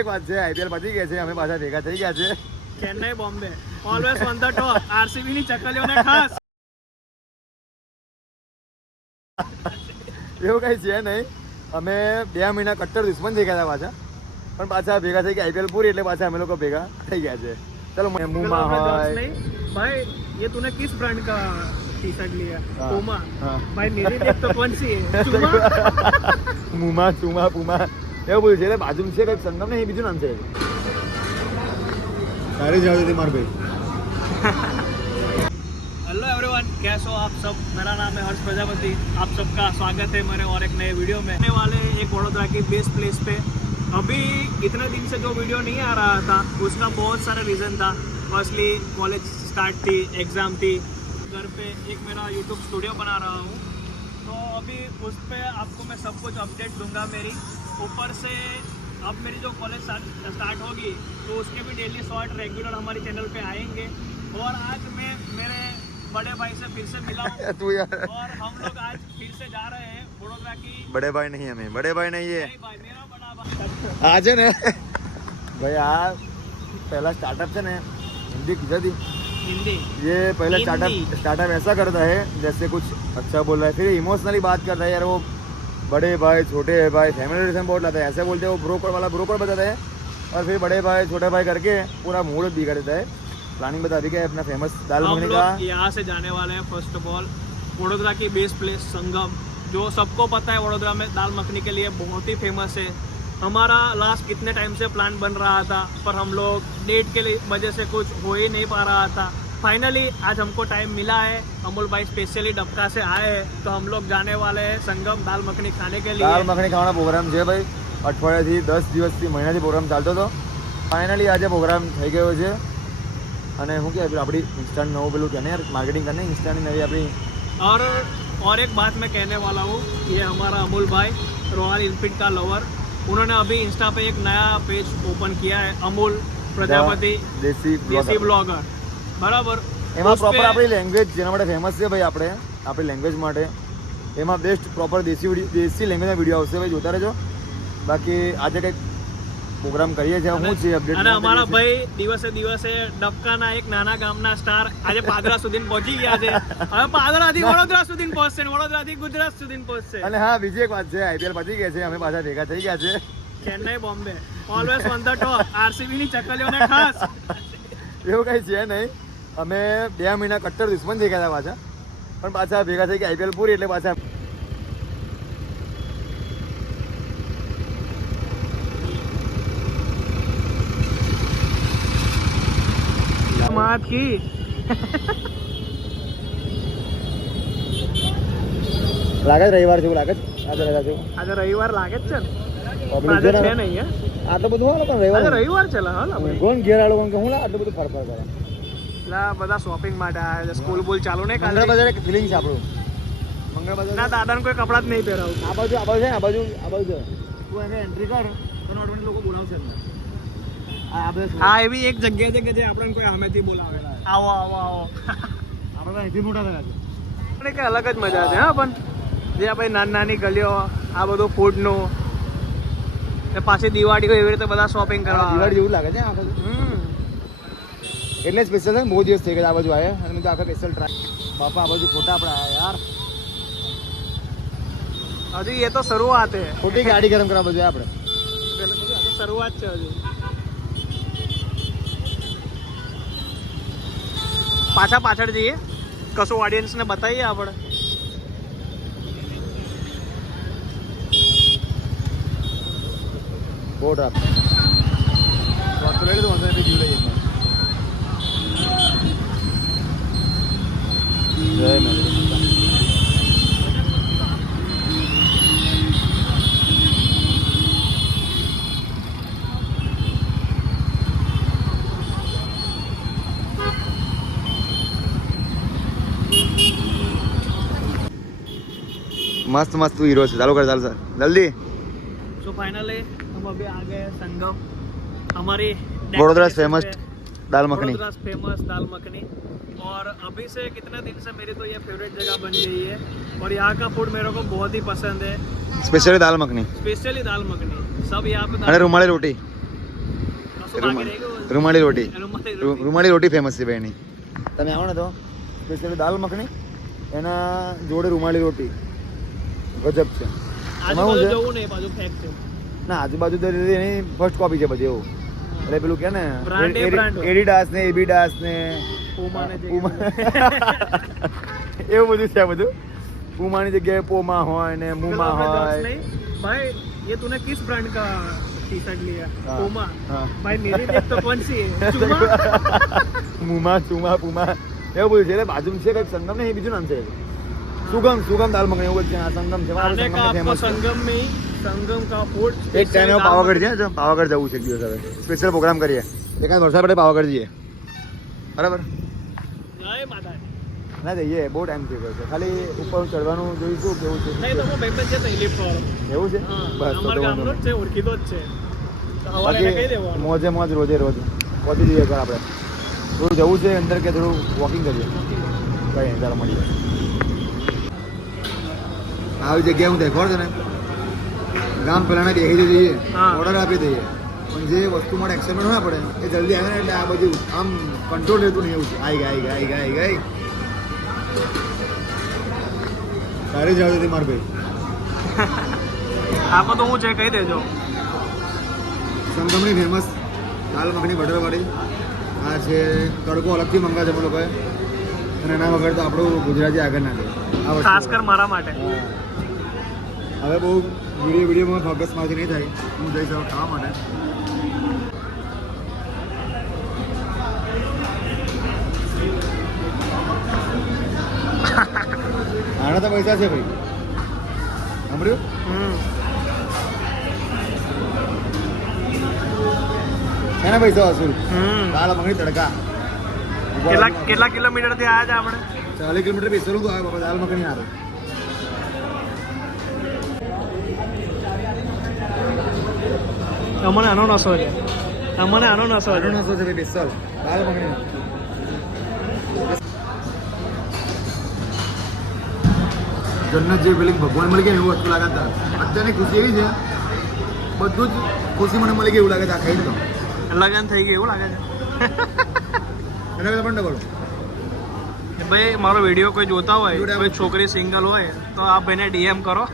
એક વાત છે, આઈપીએલ પતી ગયા છે, અમે પાછા ભેગા થઈ ગયા છે. Chennai Bombay always on the top. RCB ની ચકલીઓને ખાસ. એવું કઈ છે નહીં, અમે 2 મહિના કટ્ટર દુશ્મન થઈ ગયા હતા પાછા, પણ પાછા ભેગા થઈ ગયા. આઈપીએલ પૂરી એટલે પાછા અમે લોકો ભેગા થઈ ગયા છે. ચલો મુંબા હોય भाई ये तूने किस ब्रांड का टी शर्ट लिया? पूमा. भाई मेरी देख तो कौन सी है? ચુમા પૂમા એવું બધું છે. એટલે બાજુ છે કંઈક સંગમ નહીં, બીજું નામ છે. सारी जाओ थे मार भाई. हेलो एवरीवन, कैसे हो आप सब? मेरा नाम है हर्ष प्रजापति. आप सबका स्वागत है मेरे और एक नए वीडियो में. आने वाले एक वडोदरा की बेस्ट प्लेस पे. अभी इतने दिन से जो वीडियो नहीं आ रहा था उसका बहुत सारे रीज़न था. फर्स्टली कॉलेज स्टार्ट थी, एग्ज़ाम थी, घर पे एक मेरा यूट्यूब स्टूडियो बना रहा हूँ, तो अभी उस पर आपको मैं सब कुछ अपडेट दूंगा मेरी. ऊपर से अब मेरी जो कॉलेज स्टार्ट होगी तो उसके भी डेली शॉर्ट रेगुलर हमारे चैनल पे आएंगे. और आज मैं मेरे बड़े भाई से फिर से मिला हूं तू यार. और हम लोग आज फिर से जा रहे हैं वडोदरा की. बड़े भाई नहीं, हमें बड़े भाई नहीं है. नहीं भाई, मेरा बड़ा भाई आज है ना भाई. आ पहला स्टार्टअप है ना, हिंदी किधर थी हिंदी. ये पहला स्टार्टअप ऐसा करता है जैसे कुछ अच्छा बोल रहा है, फिर इमोशनली बात करता है. यार वो बड़े भाई छोटे भाई फैमिली रिलेशन बहुत लाता है, ऐसे बोलते हैं. वो ब्रोकर वाला ब्रोकर बताता है और फिर बड़े भाई छोटे भाई करके पूरा मूड बिगाड़ देता है. प्लानिंग बता दी क्या है अपना फेमस दाल हम मखनी का. लोग यहाँ से जाने वाले हैं. फर्स्ट ऑफ ऑल वडोदरा की बेस्ट प्लेस संगम, जो सबको पता है वडोदरा में दाल मखनी के लिए बहुत ही फेमस है. हमारा लास्ट कितने टाइम से प्लान बन रहा था, पर हम लोग डेट के वजह से कुछ हो ही नहीं पा रहा था. फाइनली आज हमको टाइम मिला है. अमूल भाई स्पेशली डबका से आए हैं, तो हम लोग जाने वाले हैं संगम दाल मखनी खाने के लिए. દાલ મખની ખાવાનો પ્રોગ્રામ છે ભાઈ. અઠવાડિયાથી 10 દિવસથી મહિનાથી પ્રોગ્રામ ચાલતો હતો. ફાઇનલી આજે પ્રોગ્રામ થઈ ગયો છે. અને શું કે આપણી ઇન્સ્ટાની નવું પેલું કે ને યાર માર્કેટિંગ કરને ઇન્સ્ટાની નવી આપણી. और एक बात मैं कहने वाला हूँ, ये हमारा अमूल भाई रॉयल इनफील्ड का लवर, उन्होंने अभी इंस्टा पे एक नया पेज ओपन किया है, अमूल प्रजापति દેશી ब्लॉगर. बराबर. એમાં પ્રોપર આપણી લેંગ્વેજ જેના માટે ફેમસ છે ભાઈ, આપણે આપણી લેંગ્વેજ માટે એમાં બેસ્ટ પ્રોપર દેશી લેંગ્વેજના વિડીયો આવશે ભાઈ, જોતા રહેજો. બાકી આજે કંઈક પ્રોગ્રામ કરીએ છીએ, શું છે અપડેટ. અને અમારા ભાઈ દિવસે દિવસે ડબકાના એક નાના ગામના સ્ટાર આજે પાદરા સુધી પહોંચી ગયા છે. હવે પાદરાથી વડોદરા સુધી પહોંચશે, વડોદરાથી ગુજરાત સુધી પહોંચશે. અને હા બીજી એક વાત છે, આઈપીએલ પતી ગયા છે, અમે પાછા ભેગા થઈ ગયા છે. Chennai Bombay always on the top. RCB ની ચકલીઓને ખાસ. એવું કઈ છે નહીં, અમે 2 મહિના કટ્ટર દુશ્મન થઈ ગયા હતા પાછા, પણ પાછા ભેગા થઈ ગયા. આઈપીએલ પૂરી એટલે પાછા માત કી લાગે છે રવિવાર જેવું લાગે છે. આજે રજા છે, આજે રવિવાર લાગે જ છે ને. પબ્લિક આજે છે છે ને નહીં હે, આટલું બધું હાલો પણ આજે રવિવાર રવિવાર છે હાલ ભાઈ. કોણ ઘેર આલો કોણ કે હું આટલું બધું ફરફર કરે. બધા શોપિંગ માટે આવ્યા છે. સ્કૂલ બોલ ચાલુ નહીં કાલે. મંગળ બજાર એક ફિલિંગ છે આપણું. મંગળ બજાર ના દાદાને કોઈ કપડાં જ નહીં પહેરાવું. આ બાજુ છે ને, આ બાજુ છે. તું એને એન્ટ્રી કર તો ઓટોમેટિક લોકો બોલાવશે તમને. આ બધે હા, એવી એક જગ્યા છે કે જે આપણને કોઈ સામેથી બોલાવે. આવો આવો આવો. આપણે તો અહીંથી મોટા થયા છે. આપણે કંઈ અલગ જ મજા છે. હા, પણ જે આપણે નાની નાની ગલીઓ, આ બધું ફૂડનું, ને પાછી દિવાળી હોય એવી રીતે બધા શોપિંગ કરવા. દિવાળી જેવું લાગે છે આ બધું. એટલે સ્પેશિયલ છે, બહુ દિવસ થઈ ગયા આ બાજુ આવ્યા અને મેં તો આખા સ્પેશિયલ ટ્રાય. બાપા આ બાજુ ખોટા આપણે આવ્યા યાર. હજી એ તો શરૂઆત છે. ખોટી ગાડી ગરમ કરવા બાજુ આપણે. શરૂઆત છે હજુ. પાછળ જઈએ, કશું ઓડિયન્સને બતાવીએ આપણે. બહુ ટ્રાફિક. લઈ લીધું અંદર જીવ લઈ જઈએ. જય માતા. मस्त मस्त तू हीरो से चालू कर चाल सर जल्दी. सो फाइनली हम अभी आ गए संगम. हमारी वडोदरा फेमस दाल मखनी. वडोदरा फेमस दाल मखनी. और अभी से कितने दिन से मेरी तो ये फेवरेट जगह बन गई है और यहाँ का फूड मेरे को बहुत ही पसंद है. स्पेशली दाल मखनी. स्पेशली दाल मखनी सब यहाँ पे. अरे रुमाली रोटी. શું બાકી રહી ગયું? રૂમાલી રોટી રૂમાલી રોટી. રૂમાલી રોટી ફેમસ છે ભાઈ એની. તમે આવો ને તો સ્પેશિયલ દાલ મખની એના જોડે રૂમાલી રોટી ગજબ છે. એમાં આજુબાજુ શું છે? જવું નહીં, બાજુ ફેક છે. ના આજુબાજુ તો એની ફર્સ્ટ કોપી છે બધી એવું. એટલે પેલું કે ને Brand એ brand હોય. એડિડાસ ને એબીડાસ ને પૂમાને જે પૂમા એવું બધું છે બધું. પૂમાની જગ્યાએ પોમા હોય ને चलो મુમા अपने दोस्त હોય. नहीं भाई ये तूने किस ब्रांड का टी शर्ट लिया? हाँ, पूमा। हाँ। भाई मेरी देख तो कौन सी है? चूमा। મુમા ચુમા પુમા એવું બધું છે. એટલે બાજુમાં છે કંઈક સંગમ ને એ બીજું નામ છે સુગમ દાલ મખની એવું જ છે. આ સંગમ છે મારું आने का સંગમ आपको ફેમસ છે. संगम में ही संगम का फूड એક ટાઈમ એવો પાવાગઢ છે જો પાવાગઢ જવું છે એક દિવસ હવે સ્પેશિયલ પ્રોગ્રામ કરીએ એકાદ વરસાદ પડે પાવાગઢ જઈએ બરાબર. जय माता दी। ના જઈએ બહુ ટાઈમ થઈ ગયો છે. ખાલી ઉપર ચડવાનું જોઈશું કેવું છે नहीं तो वो भाई बच्चे तो लिफ्ट वाળો એવું છે हाँ બસ તો हमारे વાંધો गामનો જ નહીં. છે, ઓળખીતો જ છે. તો હવારે એને કહી દેવાનું. મોજે મોજ રોજે રોજ પહોંચી જઈએ એકવાર આપણે. થોડું જવું છે અંદર કે થોડું વોકિંગ કરીએ કઈ નહીં ચાલો મળીએ. આવી જગ્યાએ હું દેખવાડ છે ને ગામ પહેલાંના બેસી જઈએ હા. ઓર્ડર આપી દઈએ પણ જે વસ્તુ માટે એક્સેપ્ટ ના પડે એ જલ્દી આવે ને એટલે આ બધું આમ કંટ્રોલ રહેતું નહીં. એવું છે આઈ ગઈ સારી જ આવતી હતી માર ભાઈ. આ બધું હું છે કહી દેજો. સંગમની ફેમસ દાલ મખની બટરવાળી આ છે. તડકો અલગથી મંગાવે છે અમે લોકોએ અને એના વગર તો આપણું ગુજરાતી આગળ ના જાય. આ વસ્તુ ખાસ કર મારા માટે. હા. હવે બહુ વિડીયોમાં ફોકસ મારથી નહીં થાય. હું જઈશ હવે ખાવા માટે. આના તો પૈસા છે ભાઈ સાંભળ્યું. એના પૈસા વસૂલ દાલ મખની તડકા. કેટલા કિલોમીટર થી આવ્યા છે આપણે? 40 કિલોમીટર બેસેલું તો આવે બાપા દાલ મખની આવે. અમને આનો નશો છે. અમને આનો નશો છે. નાસો છે ભાઈ બેસલ દાલ મખની. જન્નત જે ફિલિંગ ભગવાન મળી ગયા ને એવું વસ્તુ લાગે છે. અત્યારની ખુશી એવી છે બધું જ ખુશી મને મળી ગઈ એવું લાગે છે. આ ખાઈને તો લગન થઈ ગયું એવું લાગે છે. એના કરતા પણ ડબલ. ભાઈ મારો વિડીયો કોઈ જોતા હોય, જોડે કોઈ છોકરી સિંગલ હોય તો આ ભાઈને ડીએમ કરો.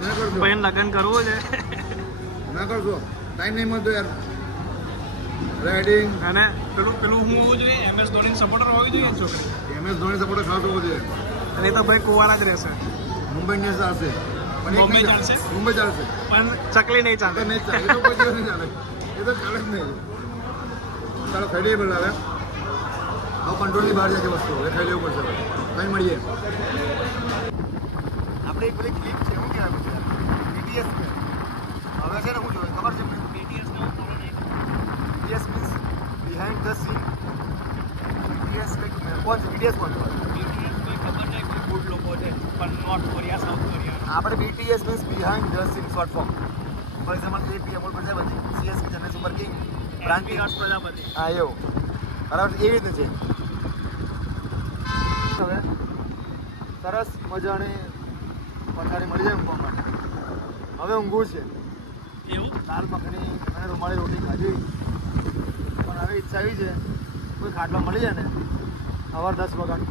ના કરશો ભાઈને લગન કરવું છે ના કરશો ટાઈમ નહીં મળતો યાર. રાઇડિંગ અને પેલું પેલું હું હોવું જોઈએ, MS ધોની સપોર્ટર હોવી જોઈએ ને છોકરી. MS ધોની સપોર્ટર ખાસ હોવો જોઈએ. અને તો ભાઈ કુંવારા જ રહેશે. મુંબઈ ઇન્ડિયન્સ ચાલશે પણ એક મુંબઈ નહીં ચાલશે? મુંબઈ ચાલશે પણ ચકલી નહીં ચાલે. નહીં ચાલે. એ તો કોઈ દિવસ નહીં ચાલે. એ તો ચાલે જ નહીં. ચાલો ખાઈ લઈએ પેલા હવે કંટ્રોલની બહાર જાય છે વસ્તુ. હવે ખાઈ લેવું પડશે. કઈ મળીએ. આપણે એક પેલી ક્લિપ છે શું કહેવાય પછી BTS છે. હવે છે ને શું જોઈએ ખબર છે BTS means behind the scene. BTS કોણ છે? BTS કોણ છે? આપણે BTS means behind the scene short form. For example AP Amol Prajapati, CSK Chennai super king, ક્રાંતિ રાજ પ્રજાપતિ. હા એવું બરાબર છે. એવી રીતે છે. હવે સરસ મજાની પથારી મળી જાય ઊંઘવા માટે. હવે ઊંઘવું છે. એવું દાલ મખની અને રૂમાળી રોટી ખાધી પણ હવે ઈચ્છા આવી છે કોઈ ખાટલો મળી જાય ને સવાર 10 વાગ્યાનું.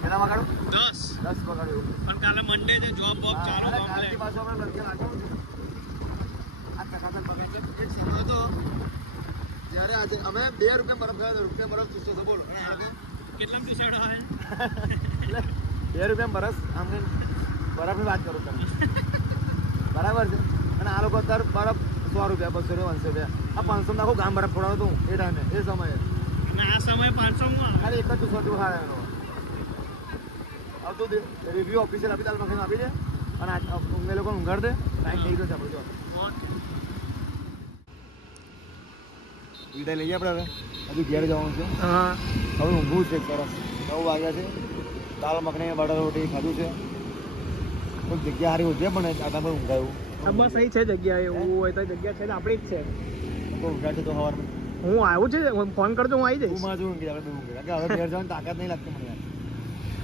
કેટલા વાગ્યાનું? 10. 10 વાગ્યાનું. પણ કાલે મંડે છે, જોબ બોબ ચાલુ કાલથી કમ્પ્લીટ. પાછું આપણે લડકે લાગવાનું છે. આ ચકાચક બને છે. એક સમય હતો જ્યારે આજે અમે 2 રૂપિયા બરફ ખાયા હતા. રૂપિયા બરફ ચૂસો છો બોલો. અને આજે કેટલા ડિસાઈડ આવે? એટલે 2 રૂપિયા બરફ આમને બરફની વાત કરું તમે બરાબર છે. અને આ લોકો અત્યારે બરફ 100 રૂપિયા 200 રૂપિયા 500 રૂપિયા આ 500 આખું ગામ બરફ ફોડાવતું એ ટાઈમે એ સમયે. અને આ સમયે 500 માં ખાલી એક જ 200 ખાય એનો આવતું રિવ્યુ ઓફિસર આપી દાલ મખની આપી દે અને એ લોકોને ઊંઘાડ દે. ટાઈમ થઈ ગયો છે આપણો. જો વિદાય લઈએ આપણે હવે. હજુ ઘેર જવાનું છે. હા હવે ઊંઘવું છે સરસ. 9 વાગ્યા છે. દાલ મખની બટર રોટી ખાધું છે. કોઈ જગ્યા સારી હોય પણ આગળ પર ઊંઘાયું આ બસ અહીં છે જગ્યા. એવું હોય તો જગ્યા છે ને આપણી જ છે. તો ઊંઘાય છે તો સવારમાં હું આવ્યું છે, ફોન કરજો, હું આવી તું જઈશ. માં જો ઊંઘી આપણે ઊંઘી કારણ કે હવે ઘેર જવાની તાકાત નહીં લાગતી મને યાર.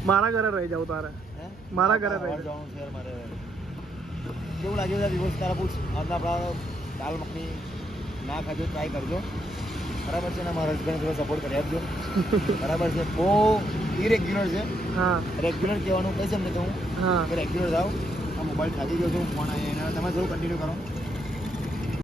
મારા ઘરે રહી જાઉં તારે. હે મારા ઘરે રહી બહાર જવાનું છે યાર મારે. કેવું લાગ્યું છે દિવસ તારા પૂછ આજના આપણા દાલ મખની ના ખાજો ટ્રાય કરજો બરાબર છે ને મારા હસબન્ડ થોડો સપોર્ટ કરી આપજો બરાબર છે બહુ ઇરેગ્યુલર છે હા રેગ્યુલર કહેવાનું કહીશ એમને તો હું હા કે રેગ્યુલર જાઓ આ મોબાઈલ ખાલી ગયો છું ફોન આવી તમે થોડું કન્ટિન્યુ કરો